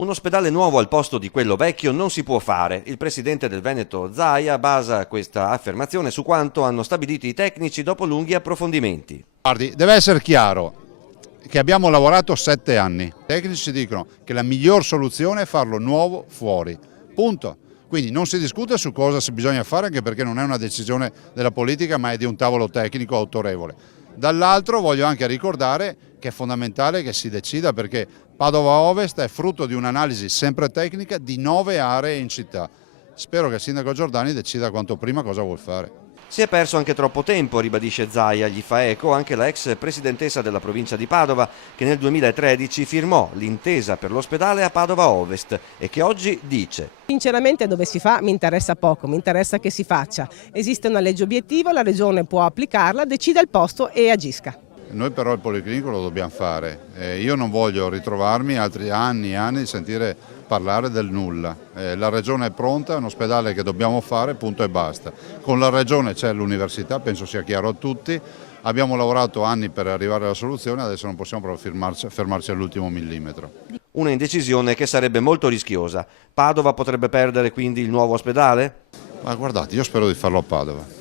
Un ospedale nuovo al posto di quello vecchio non si può fare. Il presidente del Veneto Zaia basa questa affermazione su quanto hanno stabilito i tecnici dopo lunghi approfondimenti. Guardi, deve essere chiaro che abbiamo lavorato 7 anni. I tecnici dicono che la miglior soluzione è farlo nuovo fuori. Punto. Quindi non si discute su cosa si bisogna fare, anche perché non è una decisione della politica, ma è di un tavolo tecnico autorevole. Dall'altro voglio anche ricordare che è fondamentale che si decida, perché Padova Ovest è frutto di un'analisi sempre tecnica di 9 aree in città. Spero che il sindaco Giordani decida quanto prima cosa vuol fare. Si è perso anche troppo tempo, ribadisce Zaia, gli fa eco anche la ex presidentessa della provincia di Padova che nel 2013 firmò l'intesa per l'ospedale a Padova Ovest e che oggi dice: Sinceramente dove si fa mi interessa poco, mi interessa che si faccia. Esiste una legge obiettiva, la regione può applicarla, decida il posto e agisca. Noi però il policlinico lo dobbiamo fare. Io non voglio ritrovarmi altri anni e anni di sentire parlare del nulla. La regione è pronta, è un ospedale che dobbiamo fare, punto e basta. Con la regione c'è l'università, penso sia chiaro a tutti. Abbiamo lavorato anni per arrivare alla soluzione, adesso non possiamo proprio fermarci all'ultimo millimetro. Una indecisione che sarebbe molto rischiosa. Padova potrebbe perdere quindi il nuovo ospedale? Ma guardate, io spero di farlo a Padova.